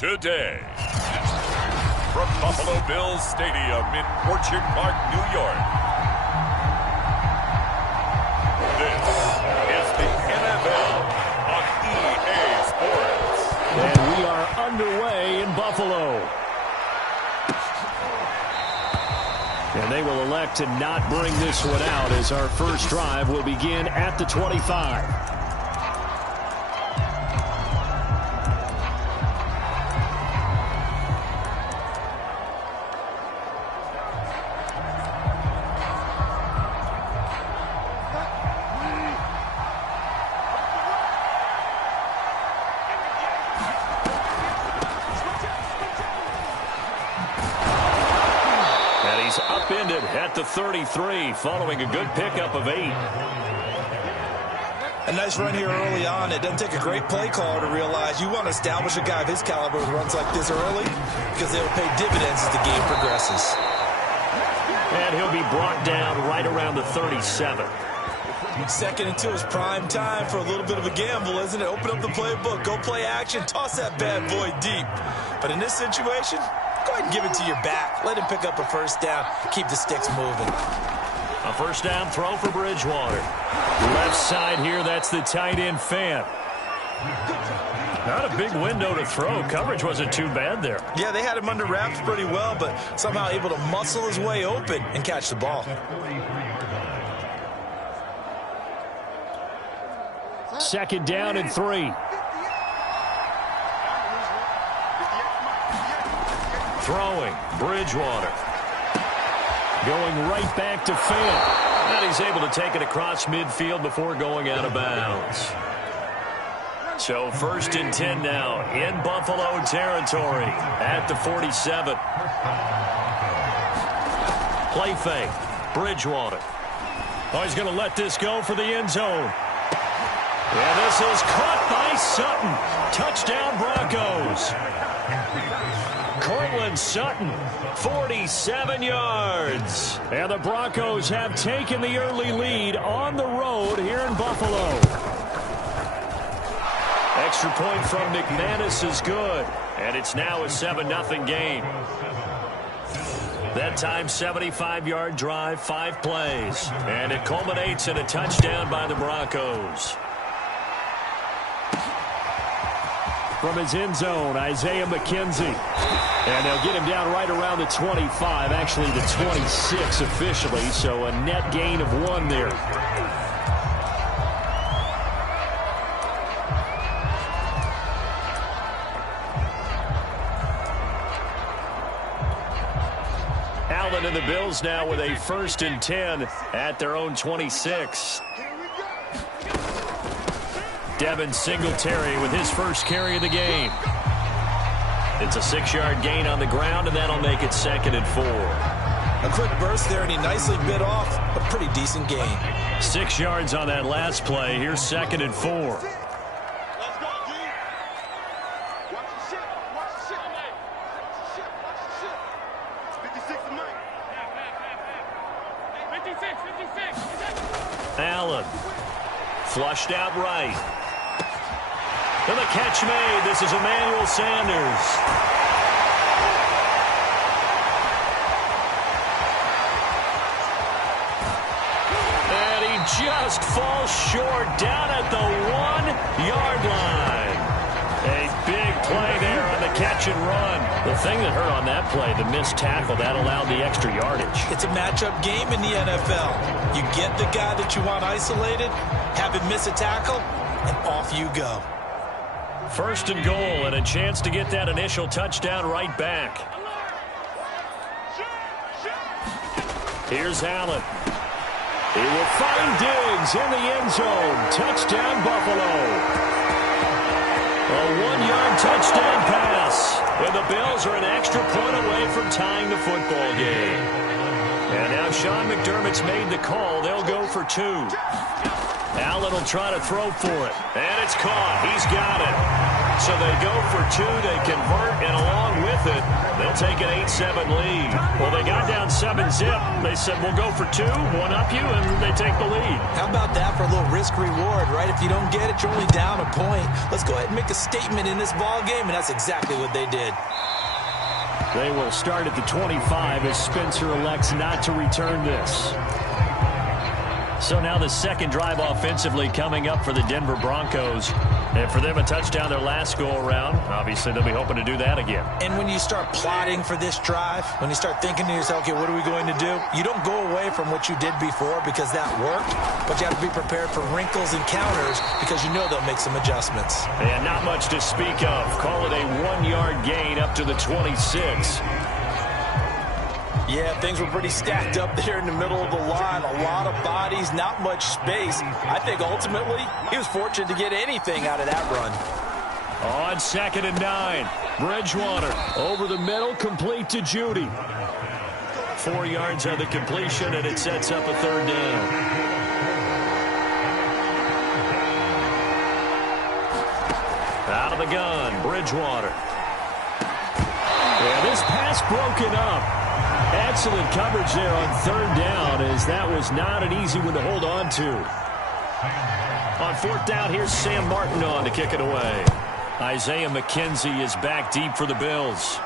today. From Buffalo Bills Stadium in Orchard Park, New York. This is the NFL on EA Sports. And we are underway in Buffalo. And they will elect to not bring this one out as our first drive will begin at the 25. Upended at the 33 following a good pickup of 8. A nice run here early on. It doesn't take a great play caller to realize you want to establish a guy of his caliber with runs like this early because they'll pay dividends as the game progresses. And he'll be brought down right around the 37. Second and 2 is prime time for a little bit of a gamble, isn't it? Open up the playbook, go play action, toss that bad boy deep. But in this situation, go ahead and give it to your back. Let him pick up a first down. Keep the sticks moving. A first down throw for Bridgewater. Left side here, that's the tight end fan. Not a big window to throw. Coverage wasn't too bad there. Yeah, they had him under wraps pretty well, but somehow able to muscle his way open and catch the ball. Second down and 3. Throwing, Bridgewater. Going right back to Fant. And he's able to take it across midfield before going out of bounds. So first and 10 now in Buffalo territory at the 47. Play fake, Bridgewater. Oh, he's going to let this go for the end zone. And this is caught by Sutton. Touchdown Broncos. Cortland Sutton, 47 yards. And the Broncos have taken the early lead on the road here in Buffalo. Extra point from McManus is good. And it's now a 7-0 game. That time, 75-yard drive, 5 plays. And it culminates in a touchdown by the Broncos. From his end zone, Isaiah McKenzie. And they'll get him down right around the 25, actually the 26 officially, so a net gain of 1 there. Allen and the Bills now with a first and 10 at their own 26. Devin Singletary with his first carry of the game. It's a 6-yard gain on the ground, and that'll make it 2nd and 4. A quick burst there, and he nicely bit off a pretty decent gain. 6 yards on that last play. Here's 2nd and 4. Let's go, G. Watch the shit. Watch the shit, mate. Watch the shit. Watch the shit. 56 to Mike. 56. Allen. Flushed out right. And the catch made. This is Emmanuel Sanders. And he just falls short down at the 1-yard line. A big play there on the catch and run. The thing that hurt on that play, the missed tackle, that allowed the extra yardage. It's a matchup game in the NFL. You get the guy that you want isolated, have him miss a tackle, and off you go. First and goal, and a chance to get that initial touchdown right back. Here's Allen. He will find Diggs in the end zone. Touchdown, Buffalo. A 1-yard touchdown pass. And the Bills are an extra point away from tying the football game. And now Sean McDermott's made the call. They'll go for 2. Allen will try to throw for it. And it's caught. He's got it. So they go for two, they convert, and along with it, they'll take an 8-7 lead. Well, they got down 7-zip. They said, we'll go for two, one up you, and they take the lead. How about that for a little risk-reward, right? If you don't get it, you're only down a point. Let's go ahead and make a statement in this ball game, and that's exactly what they did. They will start at the 25 as Spencer elects not to return this. So now the second drive offensively coming up for the Denver Broncos. And for them, a touchdown their last go-around. Obviously, they'll be hoping to do that again. And when you start plotting for this drive, when you start thinking to yourself, okay, what are we going to do? You don't go away from what you did before because that worked, but you have to be prepared for wrinkles and counters because you know they'll make some adjustments. And not much to speak of. Call it a 1-yard gain up to the 26. Yeah, things were pretty stacked up there in the middle of the line. A lot of bodies, not much space. I think ultimately he was fortunate to get anything out of that run. On 2nd and 9, Bridgewater over the middle, complete to Judy. 4 yards on the completion, and it sets up a 3rd down. Out of the gun, Bridgewater. Yeah, this pass broken up. Excellent coverage there on 3rd down, as that was not an easy one to hold on to. On 4th down, here's Sam Martin on to kick it away. Isaiah McKenzie is back deep for the Bills.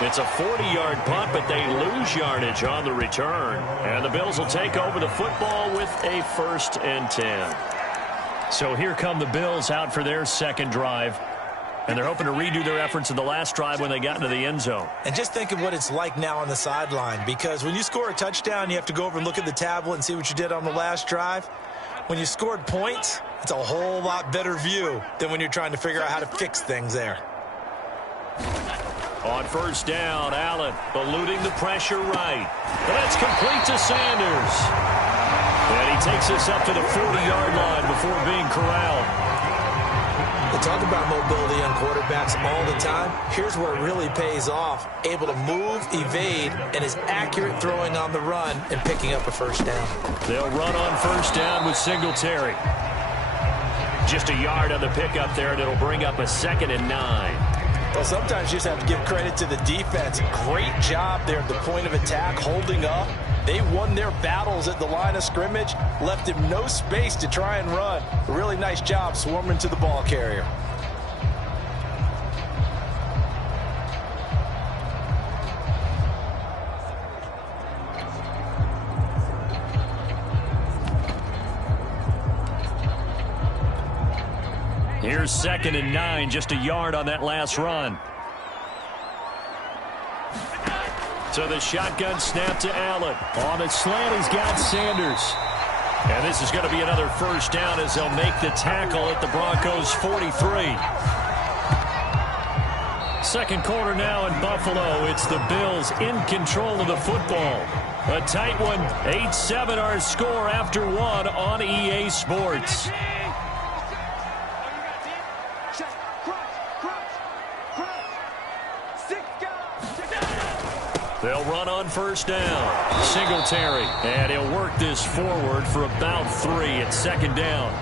It's a 40-yard punt, but they lose yardage on the return. And the Bills will take over the football with a 1st and 10. So here come the Bills out for their second drive. And they're hoping to redo their efforts in the last drive when they got into the end zone. And just think of what it's like now on the sideline, because when you score a touchdown, you have to go over and look at the tablet and see what you did on the last drive. When you scored points, it's a whole lot better view than when you're trying to figure out how to fix things there. On 1st down, Allen eluding the pressure right. But it's complete to Sanders. And he takes us up to the 40-yard line before being corralled. We talk about mobility on quarterbacks all the time. Here's where it really pays off. Able to move, evade, and is accurate throwing on the run and picking up a 1st down. They'll run on 1st down with Singletary. Just a yard on the pickup there, and it'll bring up a 2nd and 9. Well, sometimes you just have to give credit to the defense. Great job there at the point of attack, holding up. They won their battles at the line of scrimmage, left him no space to try and run. A really nice job swarming to the ball carrier. Here's 2nd and 9, just a yard on that last run. So the shotgun snap to Allen. On the slant, he's got Sanders. And this is going to be another 1st down as they'll make the tackle at the Broncos' 43. Second quarter now in Buffalo. It's the Bills in control of the football. A tight one, 8-7 our score after one on EA Sports. They'll run on 1st down. Singletary. And he'll work this forward for about 3 at 2nd down.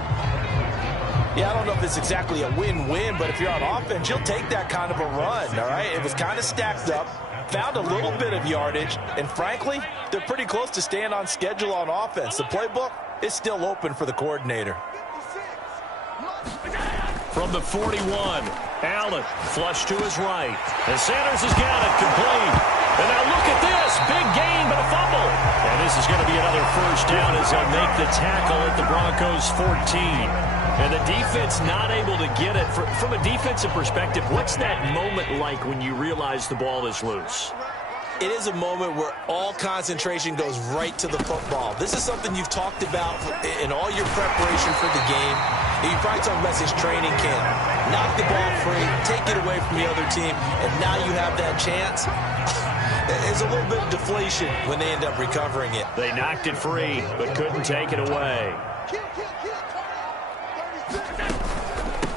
Yeah, I don't know if it's exactly a win-win, but if you're on offense, you'll take that kind of a run, all right? It was kind of stacked up, found a little bit of yardage, and frankly, they're pretty close to staying on schedule on offense. The playbook is still open for the coordinator. From the 41, Allen flush to his right. And Sanders has got it complete. And now look at this. Big gain, but a fumble. And this is going to be another 1st down as they'll make the tackle at the Broncos' 14. And the defense not able to get it. From a defensive perspective, what's that moment like when you realize the ball is loose? It is a moment where all concentration goes right to the football. This is something you've talked about in all your preparation for the game. You probably talked about this training camp. Knock the ball free, take it away from the other team, and now you have that chance. There's a little bit of deflation when they end up recovering it. They knocked it free, but couldn't take it away.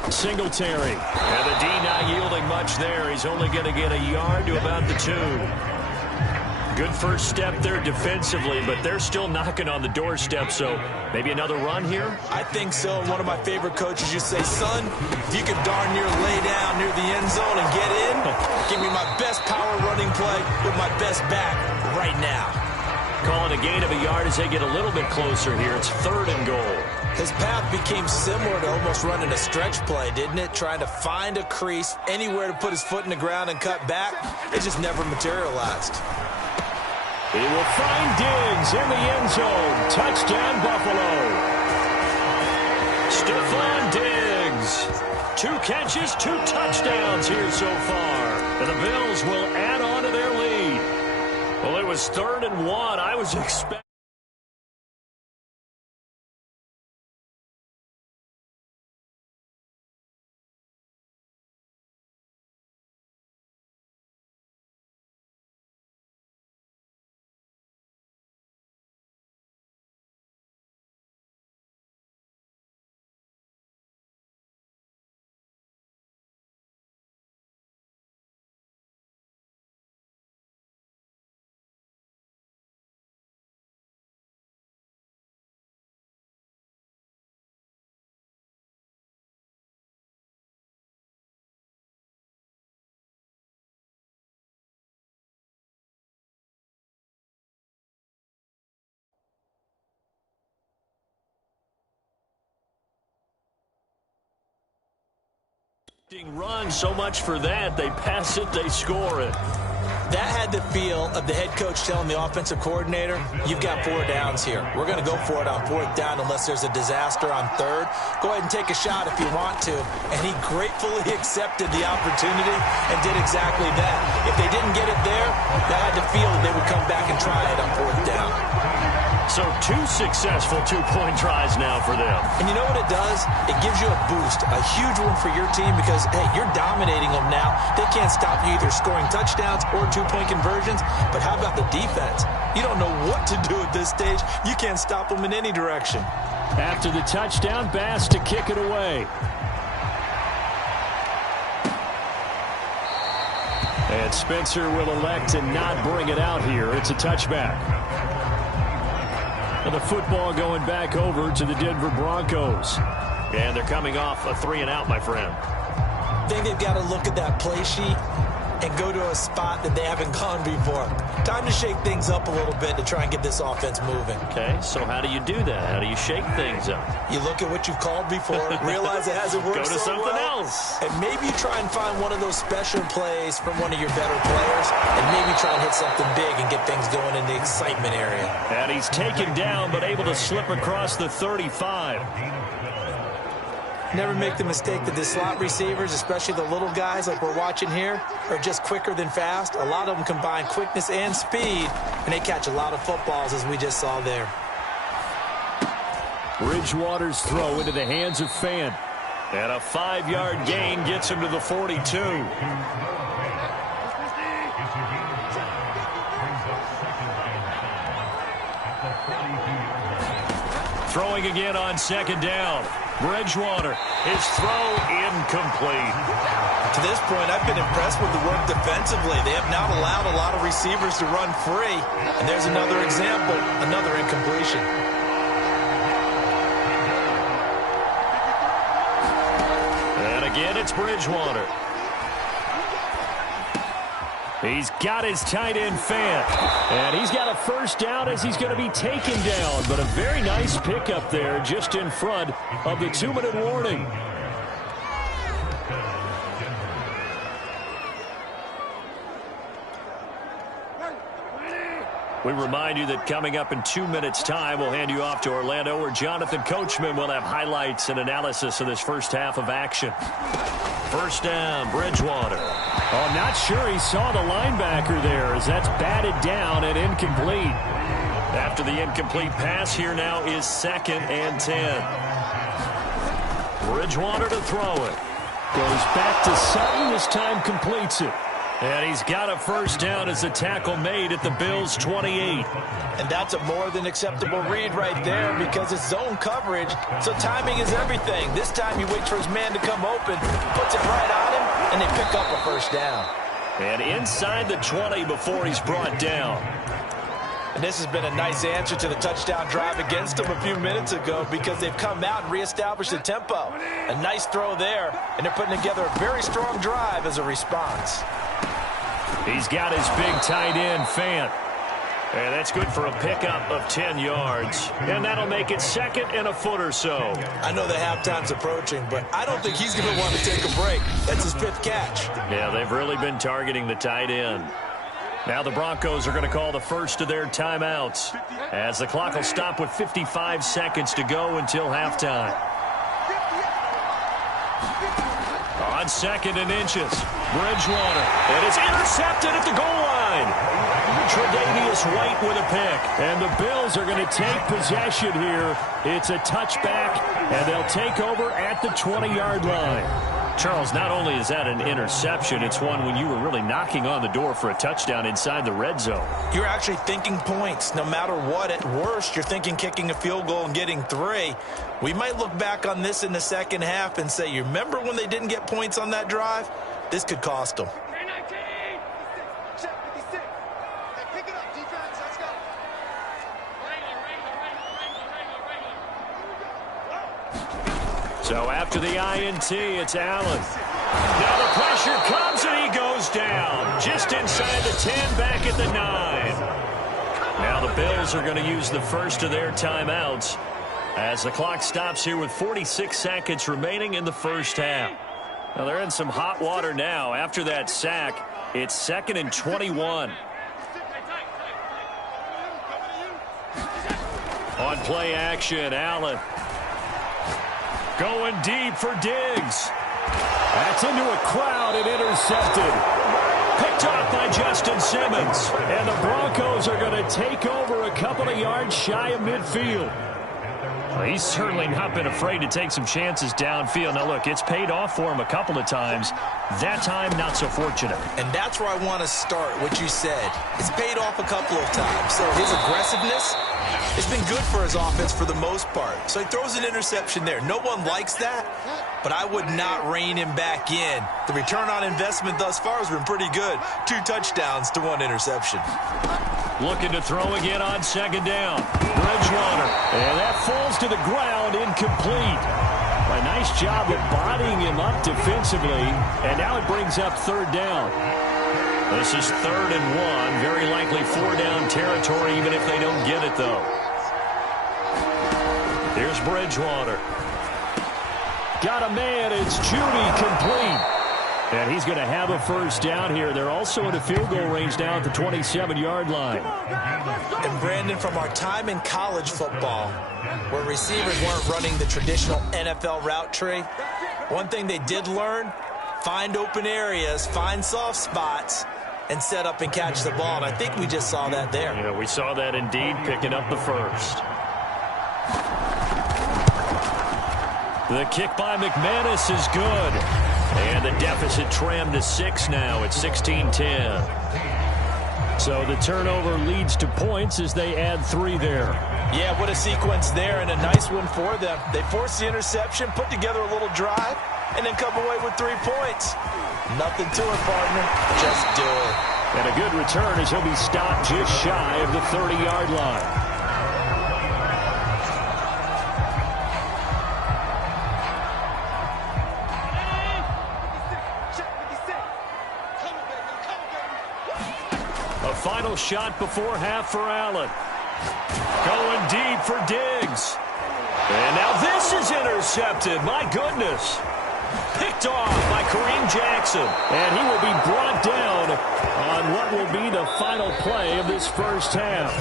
Singletary. And the D not yielding much there. He's only going to get a yard to about the 2. Good first step there defensively, but they're still knocking on the doorstep, so maybe another run here? I think so. One of my favorite coaches used to say, son, if you can darn near lay down near the end zone and get in, give me my best power running play with my best back right now. Calling a gain of a yard as they get a little bit closer here. It's 3rd and goal. His path became similar to almost running a stretch play, didn't it? Trying to find a crease, anywhere to put his foot in the ground and cut back. It just never materialized. He will find Diggs in the end zone. Touchdown, Buffalo. Stephon Diggs. 2 catches, 2 touchdowns here so far. And the Bills will add on to their lead. Well, it was 3rd and 1. I was expecting. Run, so much for that. They pass it, they score it. That had the feel of the head coach telling the offensive coordinator, you've got 4 downs here. We're going to go for it on 4th down unless there's a disaster on 3rd. Go ahead and take a shot if you want to. And he gratefully accepted the opportunity and did exactly that. If they didn't get it there, that had the feel that they would come back and try it on 4th down. So 2 successful 2-point tries now for them. And you know what it does? It gives you a boost, a huge one for your team because, hey, you're dominating them now. They can't stop you either scoring touchdowns or 2-point conversions. But how about the defense? You don't know what to do at this stage. You can't stop them in any direction. After the touchdown, Bass to kick it away. And Spencer will elect to not bring it out here. It's a touchback. And the football going back over to the Denver Broncos. And they're coming off a 3-and-out, my friend. I think they've got to look at that play sheet and go to a spot that they haven't gone before. Time to shake things up a little bit to try and get this offense moving. Okay, so how do you do that? How do you shake things up? You look at what you've called before, realize it hasn't worked Go to so something well, else. and maybe try and find one of those special plays from one of your better players, and maybe try and hit something big and get things going in the excitement area. And he's taken down, but able to slip across the 35. Never make the mistake that the slot receivers, especially the little guys like we're watching here, are just quicker than fast. A lot of them combine quickness and speed, and they catch a lot of footballs, as we just saw there. Bridgewater's throw into the hands of Fant. And a 5-yard gain gets him to the 42. Throwing again on 2nd down. Bridgewater, his throw incomplete. To this point, I've been impressed with the work defensively. They have not allowed a lot of receivers to run free. And there's another example, another incompletion. And again, it's Bridgewater. He's got his tight end Fant. And he's got a 1st down as he's going to be taken down. But a very nice pickup there just in front of the 2-minute warning. We remind you that coming up in 2 minutes' time, we'll hand you off to Orlando, where Jonathan Coachman will have highlights and analysis of this first half of action. 1st down, Bridgewater. Oh, I'm not sure he saw the linebacker there, as that's batted down and incomplete. After the incomplete pass, here now is 2nd and 10. Bridgewater to throw it. Goes back to Sutton, this time completes it. And he's got a 1st down as the tackle made at the Bills' 28. And that's a more than acceptable read right there because it's zone coverage, so timing is everything. This time he waits for his man to come open, puts it right on him, and they pick up a 1st down. And inside the 20 before he's brought down. And this has been a nice answer to the touchdown drive against them a few minutes ago because they've come out and reestablished the tempo. A nice throw there, and they're putting together a very strong drive as a response. He's got his big tight end, Fant. And that's good for a pickup of 10 yards. And that'll make it second and a foot or so. I know the halftime's approaching, but I don't think he's going to want to take a break. That's his 5th catch. Yeah, they've really been targeting the tight end. Now the Broncos are going to call the first of their timeouts as the clock will stop with 55 seconds to go until halftime. On 2nd and inches, Bridgewater. And it's intercepted at the goal line. Tre'Davious White with a pick. And the Bills are going to take possession here. It's a touchback, and they'll take over at the 20-yard line. Charles, not only is that an interception, it's one when you were really knocking on the door for a touchdown inside the red zone. You're actually thinking points. No matter what, at worst, you're thinking kicking a field goal and getting 3. We might look back on this in the second half and say, you remember when they didn't get points on that drive? This could cost them. So after the INT, it's Allen. Now the pressure comes and he goes down. Just inside the 10, back at the 9. Now the Bills are going to use the first of their timeouts as the clock stops here with 46 seconds remaining in the first half. Now they're in some hot water now. After that sack, it's 2nd and 21. On play action, Allen. Going deep for Diggs. That's into a crowd and intercepted. Picked off by Justin Simmons. And the Broncos are going to take over a couple of yards shy of midfield. Well, he's certainly not been afraid to take some chances downfield. Now, look, it's paid off for him a couple of times. That time, not so fortunate. And that's where I want to start, what you said. It's paid off a couple of times. So his aggressiveness has been good for his offense for the most part. So he throws an interception there. No one likes that, but I would not rein him back in. The return on investment thus far has been pretty good. 2 touchdowns to 1 interception. Looking to throw again on 2nd down. Bridgewater. And that falls to the ground, incomplete. A nice job of bodying him up defensively. And now it brings up 3rd down. This is 3rd and 1. Very likely 4-down territory, even if they don't get it, though. Here's Bridgewater. Got a man. It's Judy, complete. And he's going to have a first down here. They're also in a field goal range now at the 27-yard line. And Brandon, from our time in college football, where receivers weren't running the traditional NFL route tree, one thing they did learn, find open areas, find soft spots, and set up and catch the ball. And I think we just saw that there. Yeah, we saw that indeed, picking up the first. The kick by McManus is good. And the deficit trimmed to 6 now. It's 16-10. So the turnover leads to points as they add 3 there. Yeah, what a sequence there, and a nice one for them. They forced the interception, put together a little drive, and then come away with 3 points. Nothing to it, partner. Just do it. And a good return as he'll be stopped just shy of the 30-yard line. Final shot before half for Allen. Going deep for Diggs. And now this is intercepted. My goodness. Picked off by Kareem Jackson. And he will be brought down on what will be the final play of this first half.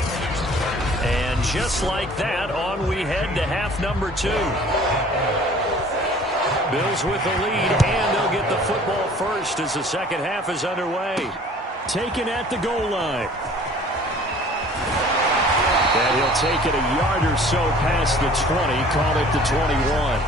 And just like that, on we head to half number 2. Bills with the lead, and they'll get the football first as the second half is underway. Taken at the goal line. And he'll take it a yard or so past the 20, call it the 21.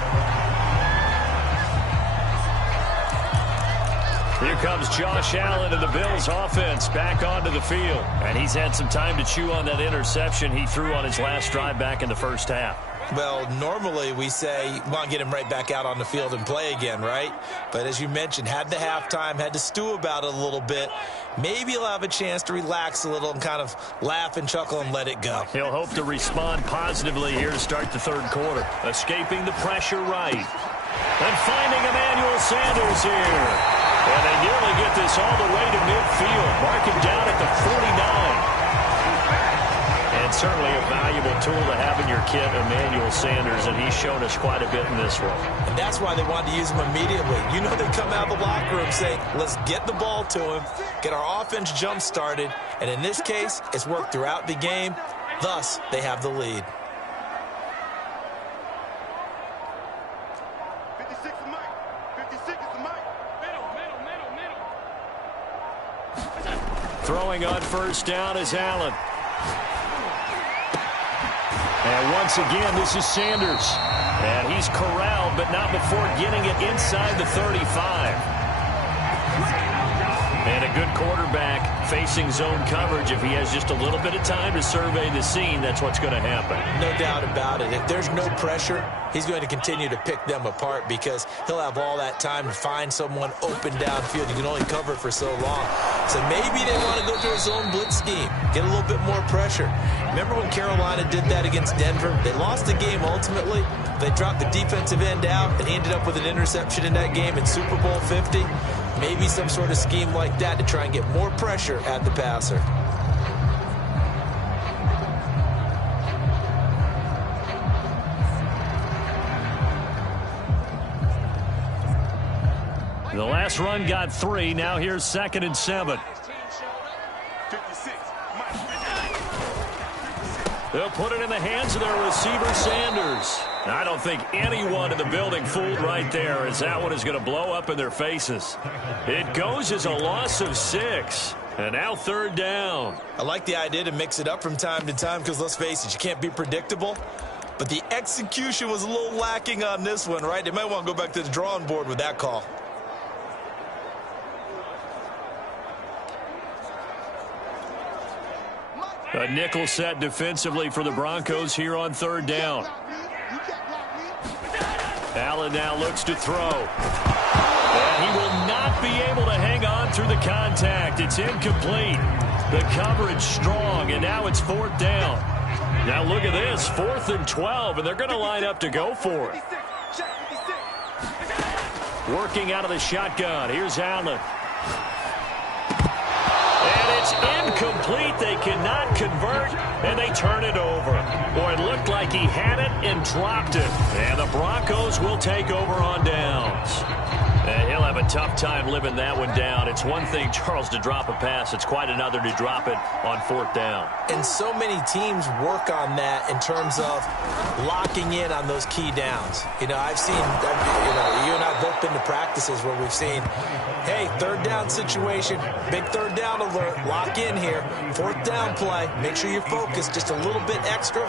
Here comes Josh Allen and the Bills offense back onto the field. And he's had some time to chew on that interception he threw on his last drive back in the first half. Well, normally we say, want to get him right back out on the field and play again, right? But as you mentioned, had the halftime, had to stew about it a little bit. Maybe he'll have a chance to relax a little and kind of laugh and chuckle and let it go. He'll hope to respond positively here to start the third quarter. Escaping the pressure right. And finding Emmanuel Sanders here. And they nearly get this all the way to midfield. Mark him down at the 49. And certainly a valuable tool to have in your kit, Emmanuel Sanders, and he's shown us quite a bit in this one. And that's why they wanted to use him immediately. You know, they come out of the locker room saying, let's get the ball to him, get our offense jump-started, and in this case, it's worked throughout the game. Thus, they have the lead. 56 is Mike. 56 is Mike. Middle. Throwing on first down is Allen. And once again, this is Sanders. And he's corralled, but not before getting it inside the 35. And a good quarterback facing zone coverage. If he has just a little bit of time to survey the scene, that's what's going to happen. No doubt about it. If there's no pressure, he's going to continue to pick them apart because he'll have all that time to find someone open downfield. You can only cover it for so long. So maybe they want to go to a zone blitz scheme, get a little bit more pressure. Remember when Carolina did that against Denver? They lost the game ultimately. They dropped the defensive end out and ended up with an interception in that game in Super Bowl 50. Maybe some sort of scheme like that to try and get more pressure at the passer. The last run got 3. Now here's 2nd and 7. 56. They'll put it in the hands of their receiver, Sanders. I don't think anyone in the building fooled right there, as that one is going to blow up in their faces. It goes as a loss of 6. And now 3rd down. I like the idea to mix it up from time to time because, let's face it, you can't be predictable. But the execution was a little lacking on this one, right? They might want to go back to the drawing board with that call. A nickel set defensively for the Broncos here on 3rd down. Allen now looks to throw. And he will not be able to hang on through the contact. It's incomplete. The coverage strong, and now it's 4th down. Now look at this, 4th and 12, and they're going to line up to go for it. Working out of the shotgun. Here's Allen. It's incomplete. They cannot convert, and they turn it over. Boy, it looked like he had it and dropped it. And the Broncos will take over on downs. And he'll have a tough time living that one down. It's one thing, Charles, to drop a pass. It's quite another to drop it on 4th down. And so many teams work on that in terms of locking in on those key downs. You know, I've seen, you and I have both been to practices where we've seen, hey, 3rd down situation, big 3rd down alert, lock in here, 4th down play, make sure you're focused just a little bit extra.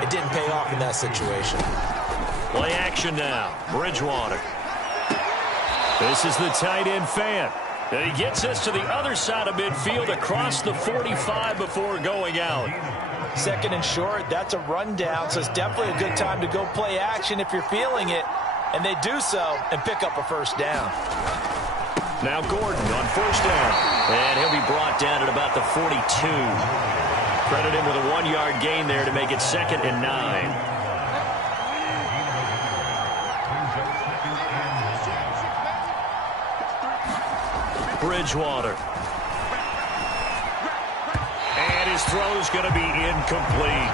It didn't pay off in that situation. Play action now, Bridgewater. This is the tight end Fant. And he gets us to the other side of midfield across the 45 before going out. 2nd and short, that's a rundown, so it's definitely a good time to go play action if you're feeling it. And they do so and pick up a 1st down. Now Gordon on 1st down. And he'll be brought down at about the 42. Credit him with a 1-yard gain there to make it 2nd and 9. Bridgewater. And his throw's going to be incomplete.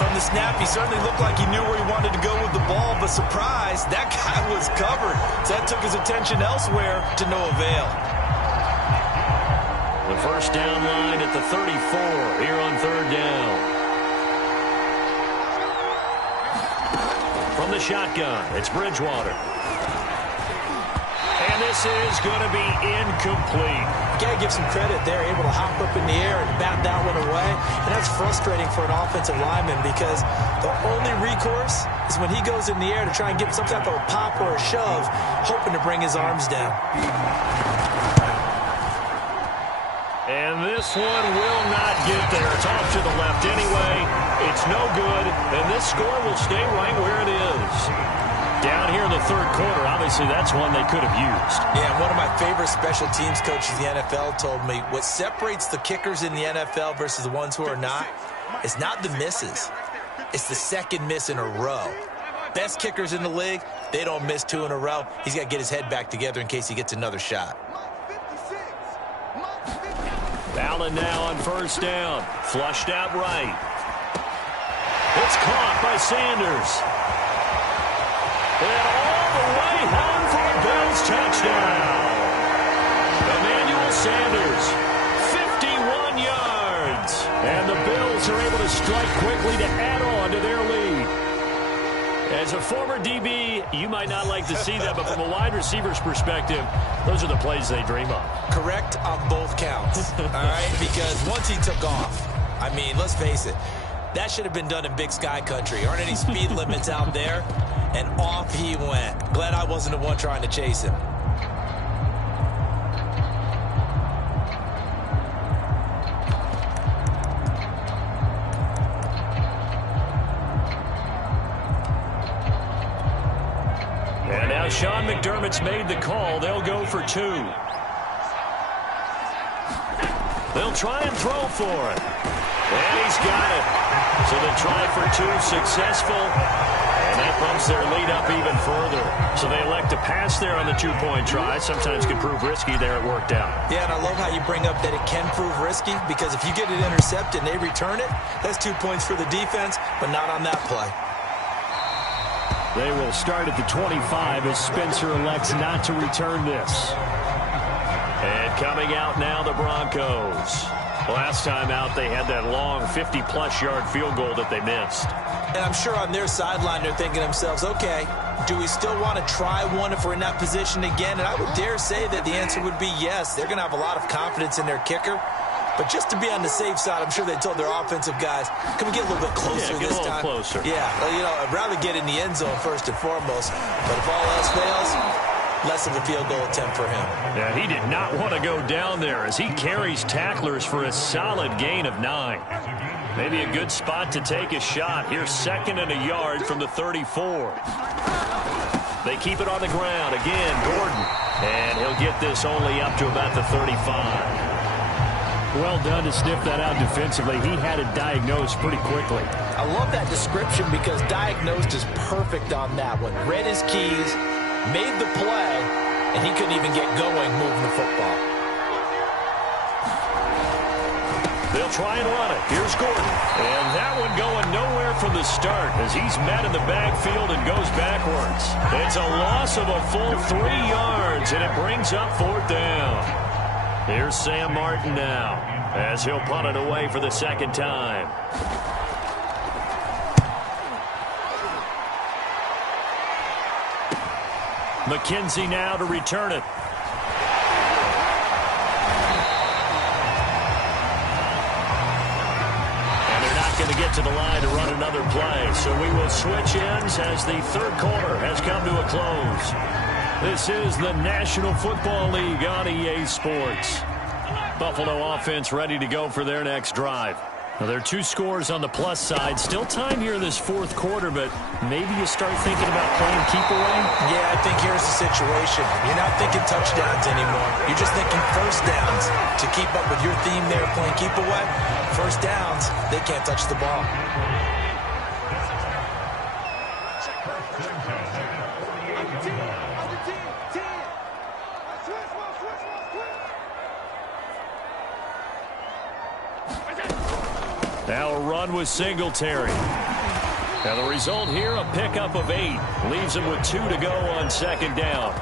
From the snap, he certainly looked like he knew where he wanted to go with the ball, but surprise, that guy was covered. So that took his attention elsewhere to no avail. The 1st down line at the 34 here on 3rd down. From the shotgun, it's Bridgewater. And this is going to be incomplete. You got to give some credit there, able to hop up in the air and bat that one away. And that's frustrating for an offensive lineman because the only recourse is when he goes in the air to try and get some type of a pop or a shove, hoping to bring his arms down. And this this one will not get there. It's off to the left anyway. It's no good, and this score will stay right where it is. Down here in the third quarter, obviously that's one they could have used. Yeah, one of my favorite special teams coaches in the NFL told me what separates the kickers in the NFL versus the ones who are not is not the misses. It's the second miss in a row. Best kickers in the league, they don't miss 2 in a row. He's got to get his head back together in case he gets another shot. Allen now on first down. Flushed out right. It's caught by Sanders. And all the way home for a Bills touchdown. Emmanuel Sanders, 51 yards. And the Bills are able to strike quickly to add on to their lead. As a former DB, you might not like to see that, but from a wide receiver's perspective, those are the plays they dream of. Correct on both counts, all right? Because once he took off, I mean, let's face it, that should have been done in Big Sky Country. Aren't any speed limits out there? And off he went. Glad I wasn't the one trying to chase him. And now Sean McDermott's made the call. They'll go for 2. They'll try and throw for it. And he's got it. So they try for 2, successful. And that bumps their lead up even further. So they elect to pass there on the 2-point try. Sometimes can prove risky. There it worked out. Yeah, and I love how you bring up that it can prove risky, because if you get it intercepted and they return it, that's 2 points for the defense, but not on that play. They will start at the 25 as Spencer elects not to return this. And coming out now, the Broncos. Last time out, they had that long 50-plus yard field goal that they missed. And I'm sure on their sideline, they're thinking to themselves, okay, do we still want to try one if we're in that position again? And I would dare say that the answer would be yes. They're going to have a lot of confidence in their kicker. But just to be on the safe side, I'm sure they told their offensive guys, can we get a little bit closer this time? Closer. Yeah, you know, I'd rather get in the end zone first and foremost. But if all else fails, less of a field goal attempt for him. Yeah, he did not want to go down there as he carries tacklers for a solid gain of 9. Maybe a good spot to take a shot. Here's 2nd and a yard from the 34. They keep it on the ground. Again, Gordon. And he'll get this only up to about the 35. Well done to sniff that out defensively. He had it diagnosed pretty quickly. I love that description because diagnosed is perfect on that one. Read his keys, made the play, and he couldn't even get going moving the football. They'll try and run it. Here's Gordon. And that one going nowhere from the start as he's met in the backfield and goes backwards. It's a loss of a full 3 yards, and it brings up 4th down. Here's Sam Martin now as he'll punt it away for the 2nd time. McKenzie now to return it. And they're not going to get to the line to run another play. So we will switch ends as the 3rd quarter has come to a close. This is the National Football League on EA Sports. Buffalo offense ready to go for their next drive. Now, there are 2 scores on the plus side. Still time here in this 4th quarter, but maybe you start thinking about playing keep away? Yeah, I think here's the situation. You're not thinking touchdowns anymore. You're just thinking first downs. To keep up with your theme there, playing keep away, first downs, they can't touch the ball. Now a run with Singletary. Now the result here, a pickup of 8. Leaves him with 2 to go on 2nd down.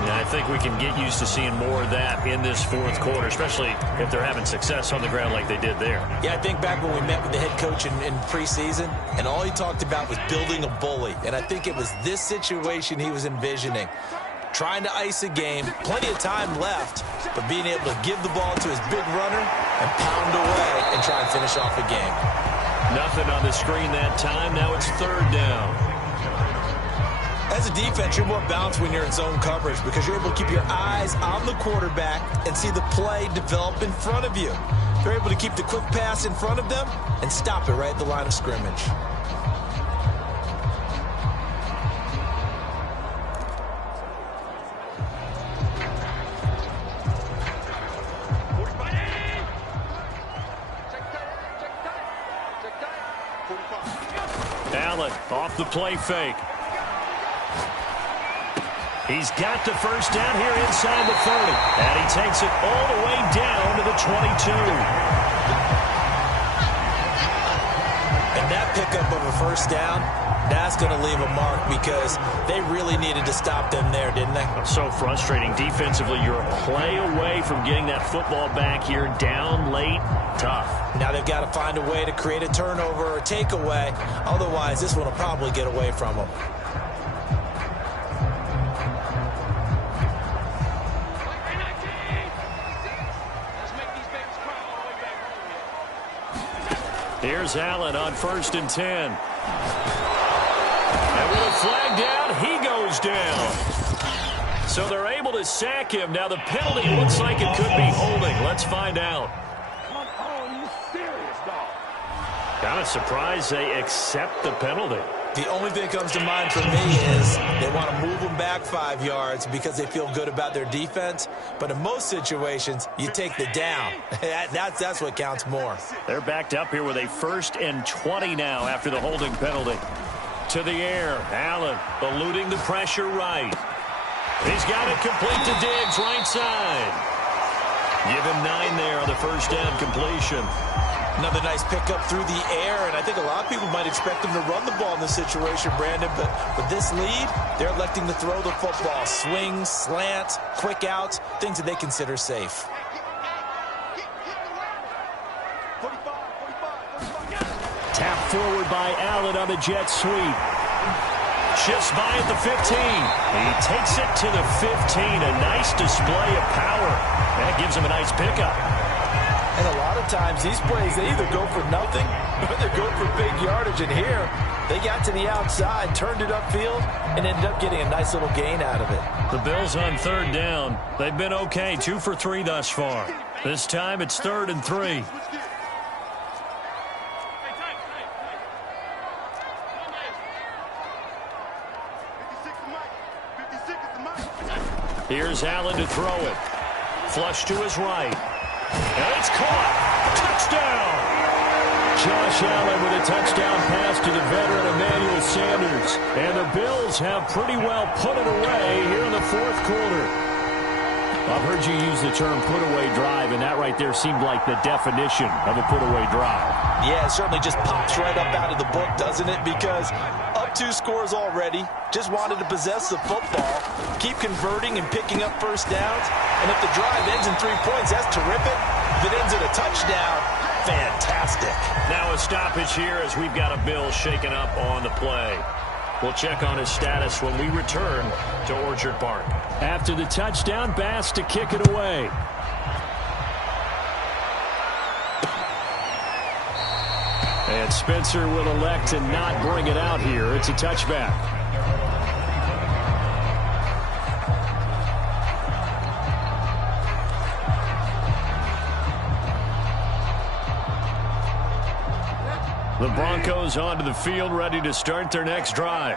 And I think we can get used to seeing more of that in this 4th quarter, especially if they're having success on the ground like they did there. Yeah, I think back when we met with the head coach in preseason, and all he talked about was building a bully. And I think it was this situation he was envisioning. Trying to ice a game, plenty of time left, but being able to give the ball to his big runner and pound away and try and finish off the game. Nothing on the screen that time. Now it's 3rd down. As a defense, you're more balanced when you're in zone coverage because you're able to keep your eyes on the quarterback and see the play develop in front of you. You're able to keep the quick pass in front of them and stop it right at the line of scrimmage. Allen off the play fake. He's got the first down here inside the 30. And he takes it all the way down to the 22. And that pickup of a first down, that's going to leave a mark because they really needed to stop them there, didn't they? So frustrating. Defensively, you're a play away from getting that football back here down late. Tough. Now they've got to find a way to create a turnover or a takeaway. Otherwise, this one will probably get away from them. Here's Allen on 1st and 10. And with a flag down, he goes down. So they're able to sack him. Now the penalty looks like it could be holding. Let's find out. Kind of surprised they accept the penalty. The only thing that comes to mind for me is they want to move them back 5 yards because they feel good about their defense. But in most situations, you take the down. That's what counts more. They're backed up here with a 1st and 20 now after the holding penalty. To the air, Allen eluding the pressure right. He's got it complete to Diggs, right side. Give him 9 there on the first down completion. Another nice pickup through the air, and I think a lot of people might expect them to run the ball in this situation, Brandon, but with this lead, they're electing to throw the football. Swings, slants, quick outs, things that they consider safe. Tap forward by Allen on the jet sweep. Shifts by at the 15. He takes it to the 15. A nice display of power. That gives him a nice pickup. And a lot of times these plays, they either go for nothing or they go for big yardage. And here, they got to the outside, turned it upfield, and ended up getting a nice little gain out of it. The Bills on 3rd down. They've been okay, 2 for 3 thus far. This time it's 3rd and 3. Here's Allen to throw it. Flush to his right. And it's caught. Touchdown! Josh Allen with a touchdown pass to the veteran Emmanuel Sanders. And the Bills have pretty well put it away here in the 4th quarter. I've heard you use the term put-away drive, and that right there seemed like the definition of a put-away drive. Yeah, it certainly just pops right up out of the book, doesn't it? Because up 2 scores already, just wanted to possess the football, keep converting and picking up first downs. And if the drive ends in 3 points, that's terrific. If it ends in a touchdown, fantastic. Now a stoppage here as we've got a Bill shaken up on the play. We'll check on his status when we return to Orchard Park. After the touchdown, Bass to kick it away. And Spencer will elect to not bring it out here. It's a touchback. The Broncos onto the field, ready to start their next drive.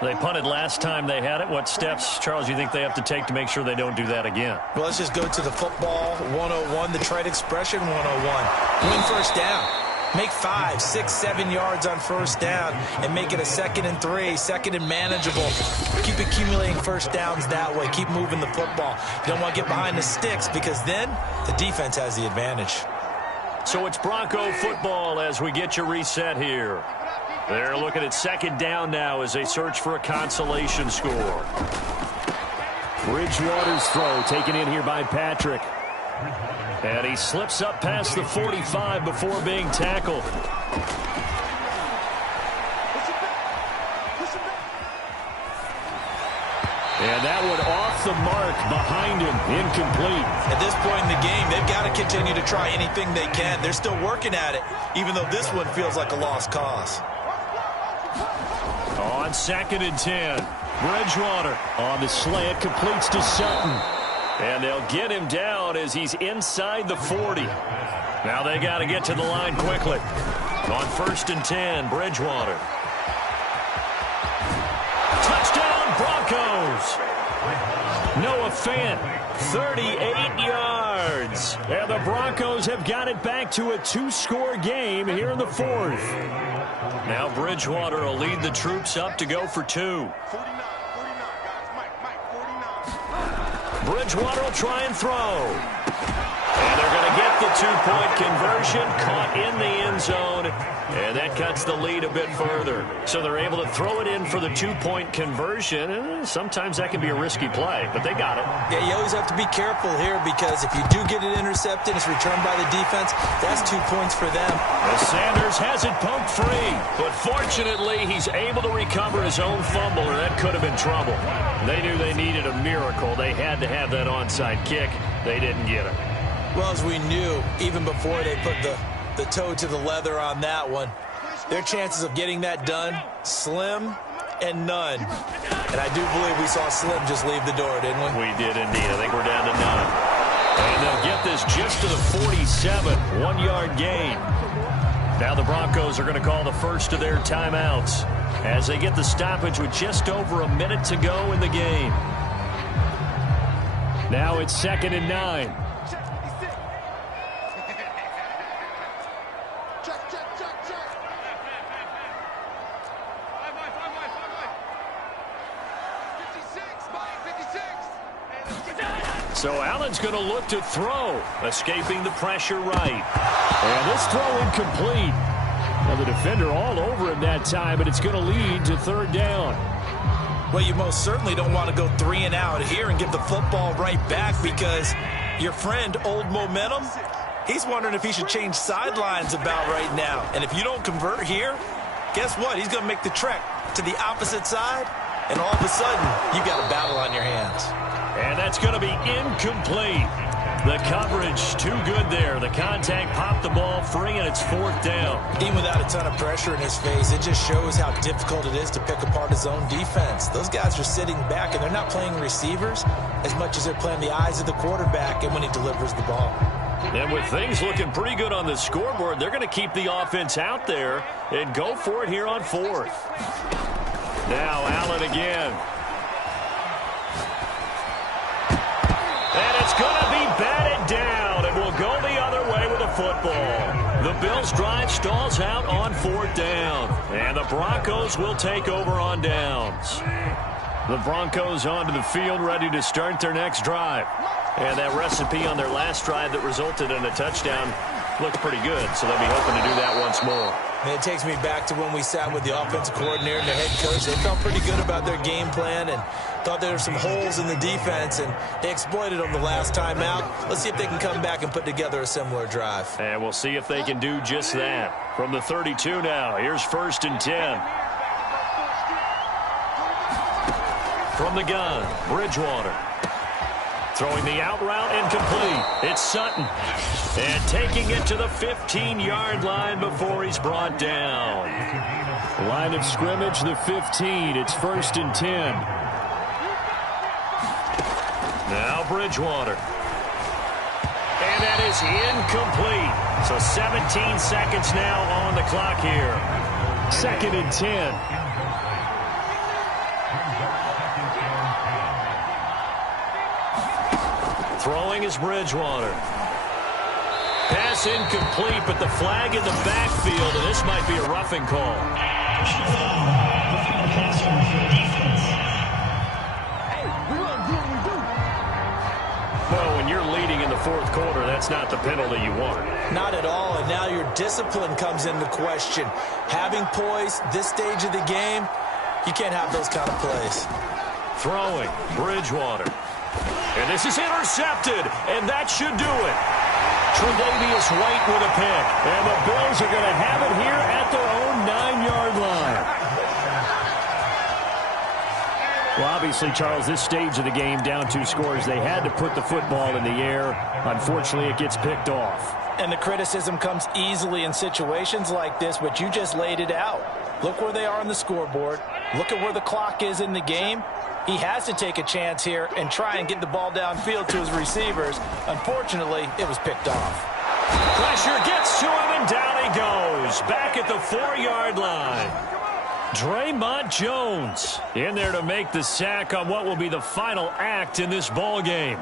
They punted last time they had it. What steps, Charles, you think they have to take to make sure they don't do that again? Well, let's just go to the football 101, the trade expression 101. Win first down. Make 5, 6, 7 yards on first down and make it a 2nd and 3, 2nd and manageable. Keep accumulating first downs that way. Keep moving the football. You don't want to get behind the sticks because then the defense has the advantage. So it's Bronco football as we get you reset here. They're looking at 2nd down now as they search for a consolation score. Bridgewater's throw taken in here by Patrick. And he slips up past the 45 before being tackled. And that one off the mark behind him, incomplete. At this point in the game, they've got to continue to try anything they can. They're still working at it, even though this one feels like a lost cause. On 2nd and 10. Bridgewater on the slant, completes to Sutton. And they'll get him down as he's inside the 40. Now they got to get to the line quickly. On 1st and 10, Bridgewater. Touchdown, Broncos. Noah Fant, 38 yards. And the Broncos have got it back to a 2-score game here in the 4th. Now Bridgewater will lead the troops up to go for 2. 49, guys. Mike, 49. Bridgewater will try and throw. And they're going to get the 2-point conversion, caught in the end zone, and that cuts the lead a bit further. So they're able to throw it in for the 2-point conversion. Sometimes that can be a risky play, but they got it. Yeah, you always have to be careful here because if you do get it intercepted, it's returned by the defense, that's 2 points for them. Well, Sanders has it poked free, but fortunately he's able to recover his own fumble, or that could have been trouble. They knew they needed a miracle. They had to have that onside kick. They didn't get it. Well, as we knew, even before they put the toe to the leather on that one, their chances of getting that done, slim and none. And I do believe we saw Slim just leave the door, didn't we? We did indeed. I think we're down to none. And they'll get this just to the 47, 1-yard gain. Now the Broncos are going to call the first of their timeouts as they get the stoppage with just over a minute to go in the game. Now it's 2nd and 9. So Allen's going to look to throw, escaping the pressure right. And this throw incomplete. Now the defender all over him that time, but it's going to lead to 3rd down. Well, you most certainly don't want to go 3 and out here and give the football right back because your friend, Old Momentum, he's wondering if he should change sidelines about right now. And if you don't convert here, guess what? He's going to make the trek to the opposite side, and all of a sudden, you've got a battle on your hands. And that's going to be incomplete. The coverage too good there. The contact popped the ball free, and it's 4th down. Even without a ton of pressure in his face, it just shows how difficult it is to pick apart his own defense. Those guys are sitting back, and they're not playing receivers as much as they're playing the eyes of the quarterback and when he delivers the ball. And with things looking pretty good on the scoreboard, they're going to keep the offense out there and go for it here on 4th. Now Allen again. And it's going to be batted down, and we'll go the other way with the football. The Bills' drive stalls out on 4th down, and the Broncos will take over on downs. The Broncos onto the field, ready to start their next drive. And that recipe on their last drive that resulted in a touchdown looked pretty good, so they'll be hoping to do that once more. And it takes me back to when we sat with the offensive coordinator and the head coach. They felt pretty good about their game plan and thought there were some holes in the defense, and they exploited them the last time out. Let's see if they can come back and put together a similar drive. And we'll see if they can do just that. From the 32 now, here's 1st and 10. From the gun, Bridgewater. Throwing the out route incomplete. It's Sutton. And taking it to the 15-yard line before he's brought down. Line of scrimmage, the 15. It's 1st and 10. Now Bridgewater. And that is incomplete. So 17 seconds now on the clock here. 2nd and 10. Throwing is Bridgewater. Pass incomplete, but the flag in the backfield, and this might be a roughing call. Well, when you're leading in the 4th quarter, that's not the penalty you want. Not at all, and now your discipline comes into question. Having poise this stage of the game, you can't have those kind of plays. Throwing, Bridgewater. And this is intercepted, and that should do it. Tre'Davious White with a pick, and the Bills are going to have it here at their own 9-yard line. Well, obviously, Charles, this stage of the game, down 2 scores, they had to put the football in the air. Unfortunately, it gets picked off. And the criticism comes easily in situations like this, but you just laid it out. Look where they are on the scoreboard. Look at where the clock is in the game. He has to take a chance here and try and get the ball downfield to his receivers. Unfortunately, it was picked off. Pressure gets to him, and down he goes. Back at the 4-yard line. Draymond Jones in there to make the sack on what will be the final act in this ball game.